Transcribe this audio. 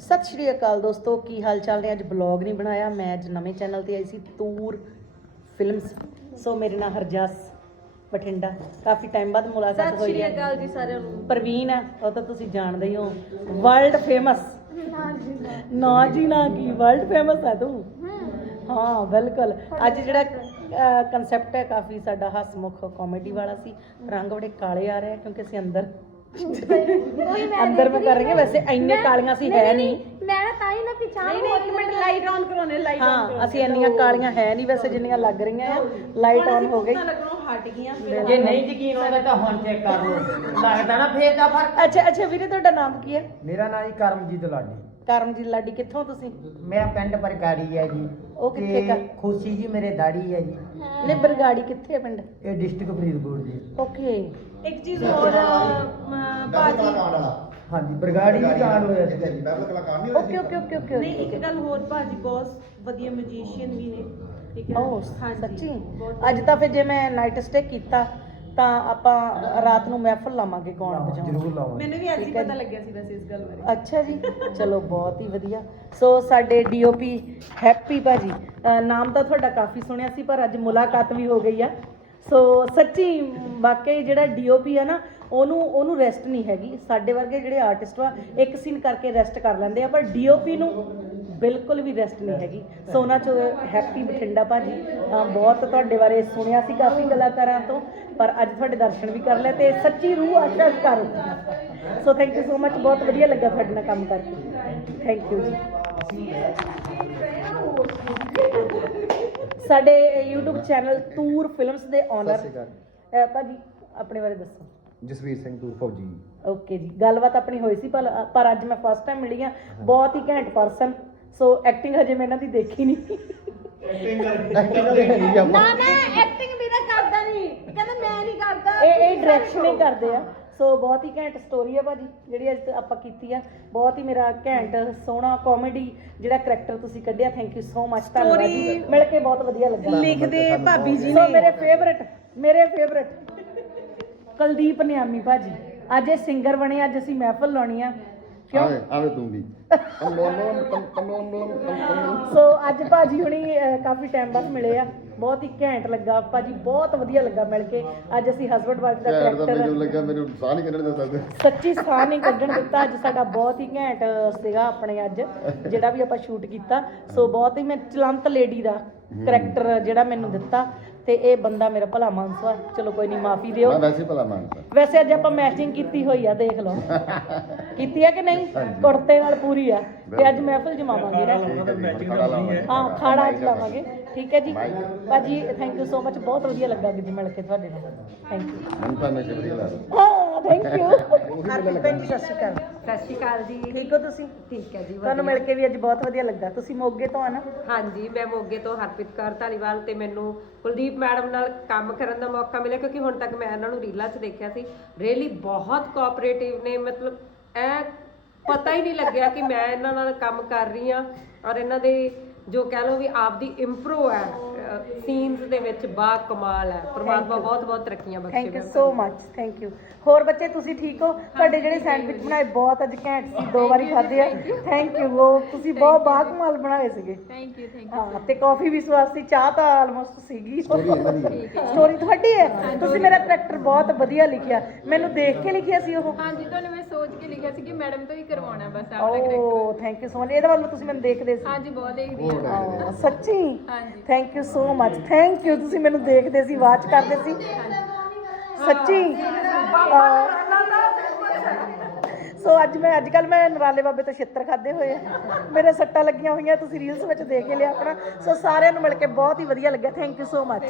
ਸਤਿ ਸ਼੍ਰੀ ਅਕਾਲ ਦੋਸਤੋ ਕੀ ਹਾਲ ਚਾਲ ਨੇ? ਅੱਜ ਬਲੌਗ ਨਹੀਂ ਬਣਾਇਆ ਮੈਂ ਅੱਜ ਨਵੇਂ ਚੈਨਲ ਤੇ ਆਈ ਸੀ ਤੂਰ ਫਿਲਮਸ ਸੋ ਮੇਰੇ ਨਾਲ ਹਰਜਸ ਬਠਿੰਡਾ। ਕਾਫੀ ਟਾਈਮ ਬਾਅਦ ਮੁਲਾਕਾਤ ਸਤਿ ਹੋਈ ਸ਼੍ਰੀ ਹੈ। ਅਕਾਲ ਜੀ ਸਾਰਿਆਂ ਨੂੰ। ਪ੍ਰਵੀਨ ਹੈ ਉਹ ਤਾਂ ਤੁਸੀਂ ਜਾਣਦੇ ਹੀ ਹੋ। ਵਰਲਡ ਫੇਮਸ ਨਾ ਜੀ ਨਾ ਕੀ ਵਰਲਡ ਫੇਮਸ ਹੈ ਤੂੰ। ਹਾਂ ਬਿਲਕੁਲ। ਅੱਜ ਜਿਹੜਾ ਕਨਸੈਪਟ ਹੈ ਕਾਫੀ ਸਾਡਾ ਹਸਮੁਖ ਕਾਮੇਡੀ ਵਾਲਾ ਸੀ। ਰੰਗ ਬੜੇ ਕਾਲੇ ਆ ਰਹੇ ਆ ਕਿਉਂਕਿ ਅਸੀਂ ਅੰਦਰ ਅੰਦਰ ਮੈਂ ਕਰ ਰਹੀ ਹਾਂ ਵੈਸੇ ਇੰਨੇ ਕਾਲੀਆਂ ਸੀ ਹੈ ਨਹੀਂ ਮੈਂ ਨਾ ਤਾਂ ਹੀ ਨਾ ਪਿਛਾਂ ਨਹੀਂ ਨਹੀਂ ਇੱਕ ਮਿੰਟ ਲਾਈਟ ਆਨ ਕਰਾਉਣੇ ਲਾਈਟ ਹਾਂ ਅਸੀਂ ਇੰਨੀਆਂ ਕਾਲੀਆਂ ਹੈ ਨਹੀਂ ਵੈਸੇ ਜਿੰਨੀਆਂ ਲੱਗ ਰਹੀਆਂ। ਆ ਲਾਈਟ ਆਨ ਹੋ ਗਈ। ਲੱਗਣੋਂ ਹਟ ਗਈਆਂ ਜੇ ਨਹੀਂ ਯਕੀਨ ਆਉਂਦਾ ਤਾਂ ਹੁਣ ਚੈੱਕ ਕਰ ਲਓ। ਲੱਗਦਾ ਨਾ ਫੇਰ ਦਾ ਫ਼ਰਕ। ਅੱਛਾ ਅੱਛਾ ਵੀਰੇ ਤੁਹਾਡਾ ਨਾਮ ਕੀ ਹੈ? ਮੇਰਾ ਨਾਮ ਜੀ ਕਰਮਜੀਤ ਲਾਡੀ। ਕਰਮਜੀਤ ਲਾਡੀ ਕਿੱਥੋਂ ਤੁਸੀਂ? ਮੇਰਾ ਪਿੰਡ ਬਰਗਾੜੀ ਹੈ ਜੀ। ਉਹ ਕਿੱਥੇ ਤੇ ਕਰ ਖੁਸ਼ੀ ਜੀ ਮੇਰੇ ਦਾੜੀ ਹੈ ਜੀ। ਨੇ ਬਰਗਾੜੀ ਕਿੱਥੇ ਹੈ ਪਿੰਡ? ਇਹ ਡਿਸਟ੍ਰਿਕਟ ਫਰੀਦਕੋਟ ਜੀ। ਓਕੇ। ਇੱਕ ਚੀਜ਼ ਹੋਰ ਅਮ, ਭਾਜੀ। ਹਾਂਜੀ ਬਰਗਾੜੀ ਵੀ ਕਾਂਡ ਹੋਇਆ ਸੀ। ਜੀ ਓਕੇ ਓਕੇ ਓਕੇ ਓਕੇ ਨਹੀਂ ਇੱਕ ਗੱਲ ਹੋਰ ਭਾਜੀ ਬਹੁਤ ਵਧੀਆ ਮਿਊਜ਼ੀਸ਼ੀਅਨ ਵੀ ਨੇ। ਠੀਕ ਹੈ? ਓ ਹਾਂਜੀ, ਸੱਚੀ? ਬਹੁਤ ਅੱਜ ਤਾਂ ਫਿਰ ਜੇ ਮੈਂ ਨਾਈਟ ਸਟੇ ਕੀਤਾ ਤਾਂ ਆਪਾਂ ਰਾਤ ਨੂੰ ਮਹਿਫਲ ਲਾਵਾਂਗੇ ਗਾਉਣ ਜ਼ਰੂਰ ਲਾਵਾਂਗੇ। ਮੈਨੂੰ ਵੀ ਅੱਜ ਹੀ ਪਤਾ। ਲੱਗਿਆ ਸੀ ਵੈਸੇ ਇਸ ਗੱਲ ਬਾਰੇ। ਅੱਛਾ ਜੀ ਚਲੋ ਬਹੁਤ ਹੀ ਵਧੀਆ। ਸੋ ਸਾਡੇ ਡੀਓਪੀ ਹੈਪੀ ਭਾਜੀ ਅਹ ਨਾਮ ਤਾਂ ਤੁਹਾਡਾ ਕਾਫੀ ਸੁਣਿਆ ਸੀ ਪਰ ਅੱਜ ਮੁਲਾਕਾਤ ਵੀ ਹੋ ਗਈ ਆ। ਸੋ ਸੱਚੀ ਵਾਕਈ ਜਿਹੜਾ ਡੀਓਪੀ ਆ ਨਾ ਉਹਨੂੰ ਉਹਨੂੰ ਰੈਸਟ ਨਹੀਂ ਹੈਗੀ। ਸਾਡੇ ਵਰਗੇ ਜਿਹੜੇ ਆਰਟਿਸਟ ਵਾ ਇੱਕ ਸੀਨ ਕਰਕੇ ਰੈਸਟ ਕਰ ਲੈਂਦੇ ਆ ਪਰ ਡੀਓਪੀ ਨੂੰ ਬਿਲਕੁਲ ਵੀ ਰੈਸਟ ਨਹੀਂ ਹੈਗੀ। ਸੋ ਉਹਨਾਂ ਚ ਹੈਪੀ ਬਠਿੰਡਾ ਭਾਜੀ ਬਹੁਤ ਤੁਹਾਡੇ ਬਾਰੇ ਸੁਣਿਆ ਸੀ ਕਾਫੀ ਕਲਾਕਾਰਾਂ ਤੋਂ ਪਰ ਅੱਜ ਤੁਹਾਡੇ ਦਰਸ਼ਨ ਵੀ ਕਰ ਲਏ ਤੇ ਸੱਚੀ ਰੂਹ ਆਸ਼ਾ ਕਰ so thank you so much ਬਹੁਤ ਵਧੀਆ ਲੱਗਾ ਤੁਹਾਡੇ ਨਾਲ ਕੰਮ ਕਰਕੇ। ਥੈਂਕ ਯੂ ਜੀ। ਸਾਡੇ YouTube ਚੈਨਲ ਤੂਰ ਫਿਲਮਸ ਦੇ ਓਨਰ ਭਾਜੀ ਆਪਣੇ ਬਾਰੇ ਦੱਸੋ। ਜਸਵੀਰ ਸਿੰਘ ਤੂਰ ਫੌਜੀ ਓਕੇ ਜੀ ਗੱਲਬਾਤ ਆਪਣੀ ਹੋਈ ਸੀ ਪਰ ਪਰ ਅੱਜ ਮੈਂ ਫਸਟ ਟਾਈਮ ਮਿਲੀ ਆ ਬਹੁਤ ਹੀ ਘੈਂਟ ਪਰਸਨ ਸੋ ਐਕਟਿੰਗ ਹਜੇ ਮੈਂ ਇਹਨਾਂ ਦੀ ਦੇਖੀ ਨਹੀਂ। ਐਕਟਿੰਗ ਆਪਾਂ। ਨਾ ਨਾ ਐਕਟਿੰਗ ਵੀ ਤਾਂ ਕਰਦਾ ਨਹੀਂ ਕਹਿੰਦਾ ਮੈਂ ਨਹੀਂ ਕਰਦਾ। ਇਹ ਇਹ ਡਾਇਰੈਕਸ਼ਨ ਹੀ ਕਰਦੇ ਆ। ਸੋ ਬਹੁਤ ਹੀ ਘੈਂਟ ਸਟੋਰੀ ਆ ਭਾਜੀ ਜਿਹੜੀ ਅੱਜ ਆਪਾਂ ਕੀਤੀ ਆ। ਬਹੁਤ ਹੀ ਮੇਰਾ ਘੈਂਟ ਸੋਹਣਾ ਕਾਮੇਡੀ ਜਿਹੜਾ ਕਰੈਕਟਰ ਤੁਸੀਂ ਕੱਢਿਆ। ਥੈਂਕ ਯੂ ਸੋ ਮਚ ਧੰਨਵਾਦ ਜੀ। ਮਿਲ ਕੇ ਬਹੁਤ ਵਧੀਆ ਲੱਗਾ। ਲਿਖਦੇ ਭਾਬੀ ਜੀ ਸੋ ਨੇ। ਮੇਰੇ ਫੇਵਰਟ ਮੇਰੇ ਫੇਵਰਟ ਕੁਲਦੀਪ ਨਿਆਮੀ ਭਾਜੀ। ਅੱਜ ਇਹ ਸਿੰਗਰ ਬਣੇ ਅੱਜ ਅਸੀਂ ਮਹਿਫਲ ਲਾਉਣੀ ਆ। ਕਿਉਂ? ਆਵੇ ਆਵੇ ਤੂੰ ਵੀ। ਤਮ ਤਮਲੋਮ ਤਮ ਸੋ ਅੱਜ ਭਾਜੀ ਹੁਣੀ ਅਹ, ਕਾਫੀ ਟਾਈਮ ਬਾਅਦ ਮਿਲੇ ਆ। ਬਹੁਤ ਹੀ ਘੈਂਟ ਲੱਗਾ। ਭਾਜੀ ਬਹੁਤ ਵਧੀਆ ਲੱਗਾ ਮਿਲ ਕੇ। ਅੱਜ ਅਸੀਂ ਹਸਬੰਡ ਵਾਈਫ ਦਾ ਦਾ ਮੈਨੂੰ ਕਰੈਕਟਰ ਲੱਗਾ ਮੈਨੂੰ ਸਾਹ ਨਹੀਂ ਕੱਢਣ ਦਿੱਤਾ ਤੇ। ਸੱਚੀ ਸਾਹ ਨਹੀਂ ਕੱਢਣ ਦਿੱਤਾ। ਅੱਜ ਸਾਡਾ ਬਹੁਤ ਹੀ ਘੈਂਟ ਸੀਗਾ ਆਪਣੇ ਅੱਜ ਜਿਹੜਾ ਵੀ ਆਪਾਂ ਸ਼ੂਟ ਕੀਤਾ। ਸੋ ਬਹੁਤ ਹੀ ਮੈਂ ਚਲੰਤ ਲੇਡੀ ਦਾ ਕਰੈਕਟਰ ਜਿਹੜਾ ਮੈਨੂੰ ਦਿੱਤਾ। ਤੇ ਇਹ ਬੰਦਾ ਮੇਰਾ ਭਲਾ ਮਾਨਸਾ। ਚਲੋ ਕੋਈ ਨਹੀਂ ਮਾਫੀ ਦਿਓ। ਮੈਂ ਵੈਸੇ ਭਲਾ ਮੰਨਦਾ ਵੈਸੇ ਅੱਜ ਆਪਾਂ ਮੈਚਿੰਗ ਕੀਤੀ ਹੋਈ ਆ ਦੇਖ ਲਓ। ਕੀਤੀ ਆ ਕਿ ਨਹੀਂ? ਕੁੜਤੇ ਨਾਲ ਪੂਰੀ ਆ। ਤੇ ਅੱਜ ਮਹਿਫਲ ਜਮਾਵਾਂਗੇ ਨਾ ਹੈ ਖੜਾ ਲਾਵਾਂਗੇ ਹਾਂ। ਚਲਾਵਾਂਗੇ ਠੀਕ ਹੈ ਜੀ। ਭਾਜੀ ਥੈਂਕ ਯੂ ਸੋ ਮਚ ਬਹੁਤ ਵਧੀਆ ਲੱਗਾ ਜੀ ਮਿਲ ਕੇ ਤੁਹਾਡੇ ਨਾਲ। ਥੈਂਕ ਯੂ ਮੈਨੂੰ ਤਾਂ ਹਾਂ ਥੈਂਕ ਯੂ ਹਰਪ੍ਰੀਤ ਭੈਣ ਜੀ ਸਤਿ ਸ਼੍ਰੀ ਅਕਾਲ। ਸਤਿ ਸ਼੍ਰੀ ਅਕਾਲ ਜੀ। ਠੀਕ ਹੋ ਤੁਸੀਂ? ਠੀਕ ਹੈ ਜੀ ਤੁਹਾਨੂੰ ਮਿਲ ਕੇ ਵੀ ਅੱਜ ਬਹੁਤ ਵਧੀਆ ਲੱਗਾ ਤੁਸੀਂ ਮੋਗੇ ਤੋਂ ਆ ਨਾ? ਹਾਂਜੀ ਮੈਂ ਮੋਗੇ ਤੋਂ ਹਰਪ੍ਰੀਤ ਕੌਰ ਧਾਲੀਵਾਲ ਤੇ ਮੈਨੂੰ ਕੁਲਦੀਪ ਮੈਡਮ ਨਾਲ ਕੰਮ ਕਰਨ ਦਾ ਮੌਕਾ ਮਿਲਿਆ ਕਿਉਂਕਿ ਹੁਣ ਤੱਕ ਮੈਂ ਇਹਨਾਂ ਨੂੰ ਰੀਲਾਂ 'ਚ ਦੇਖਿਆ ਸੀ। ਰੀਅਲੀ ਬਹੁਤ ਕੋਆਪਰੇਟਿਵ ਨੇ ਮਤਲਬ ਐ ਪਤਾ ਹੀ ਨਹੀਂ ਲੱਗਿਆ ਕਿ ਮੈਂ ਇਹਨਾਂ ਨਾਲ ਕੰਮ ਕਰ ਰਹੀ ਆ ਔਰ ਇਹਨਾਂ ਦੇ ਜੋ ਕਹਿ ਲਓ ਵੀ ਆਪਦੀ ਇੰਪਰੂਵ ਹੈ ਸੀਨਸ ਦੇ ਵਿੱਚ ਬਾ ਕਮਾਲ ਹੈ। ਪ੍ਰਮਾਤਮਾ ਬਹੁਤ ਬਹੁਤ ਤਰੱਕੀਆਂ ਬਖਸ਼ੇ thank you so much thank you ਹੋਰ ਬੱਚੇ ਤੁਸੀਂ ਠੀਕ ਹੋ? ਤੁਹਾਡੇ ਜਿਹੜੇ ਸੈਂਡਵਿਚ ਬਣਾਏ ਬਹੁਤ ਅੱਜ ਘੈਂਟ ਸੀ ਦੋ ਵਾਰੀ ਖਾਦੇ ਆ। ਥੈਂਕ ਯੂ ਉਹ ਤੁਸੀਂ ਬਹੁਤ ਬਾਕਮਾਲ ਬਣਾਏ ਸੀਗੇ। ਥੈਂਕ ਯੂ ਥੈਂਕ ਯੂ ਹਾਂ ਤੇ ਕਾਫੀ ਵੀ ਸਵਾਦ ਸੀ ਚਾਹ ਤਾਂ ਆਲਮੋਸਟ ਸੀਗੀ। ਸਟੋਰੀ ਤੁਹਾਡੀ ਹੈ? ਤੁਸੀਂ ਮੇਰਾ ਕਰੈਕਟਰ ਬਹੁਤ ਵਧੀਆ ਲਿਖਿਆ। ਮੈਨੂੰ ਦੇਖ ਕੇ ਲਿਖਿਆ ਸੀ ਉਹ। ਹਾਂਜੀ ਤੁਹਾਨੂੰ ਮੈਂ ਸੋਚ ਕੇ ਲਿਖਿਆ ਸੀ ਕਿ ਮੈਡਮ ਤੋਂ ਹੀ ਕਰਵਾਉਣਾ ਬਸ ਆਪਣਾ ਓ ਥੈਂਕ ਯੂ ਸੋ ਮਚ ਇਹਦਾ ਮਤਲਬ ਤੁਸੀਂ ਮੈਨੂੰ ਦੇਖਦੇ ਸੀ। ਹਾਂਜੀ ਬਹੁਤ ਦੇਖਦੀ ਹਾਂ। ਸੱਚੀ? ਹਾਂਜੀ। Thank you so much thank you ਤੁਸੀਂ ਮੈਨੂੰ ਦੇਖਦੇ ਸੀ ਵਾਚ ਕਰਦੇ ਸੀ। ਸੱਚੀ? ਸੋ ਅੱਜ ਮੈਂ ਅੱਜ ਕੱਲ ਮੈਂ ਨਰਾਲੇ ਬਾਬੇ ਤੋਂ ਛਿੱਤਰ ਖਾਦੇ ਹੋਏ ਆ। ਮੇਰੇ ਸੱਟਾਂ ਲੱਗੀਆਂ ਹੋਈਆਂ ਤੁਸੀਂ ਰੀਲਸ ਵਿੱਚ ਦੇਖ ਕੇ ਲਿਆ ਆਪਣਾ। ਸੋ ਸਾਰਿਆਂ ਨੂੰ ਮਿਲ ਕੇ ਬਹੁਤ ਹੀ ਵਧੀਆ ਲੱਗਿਆ। Thank you so much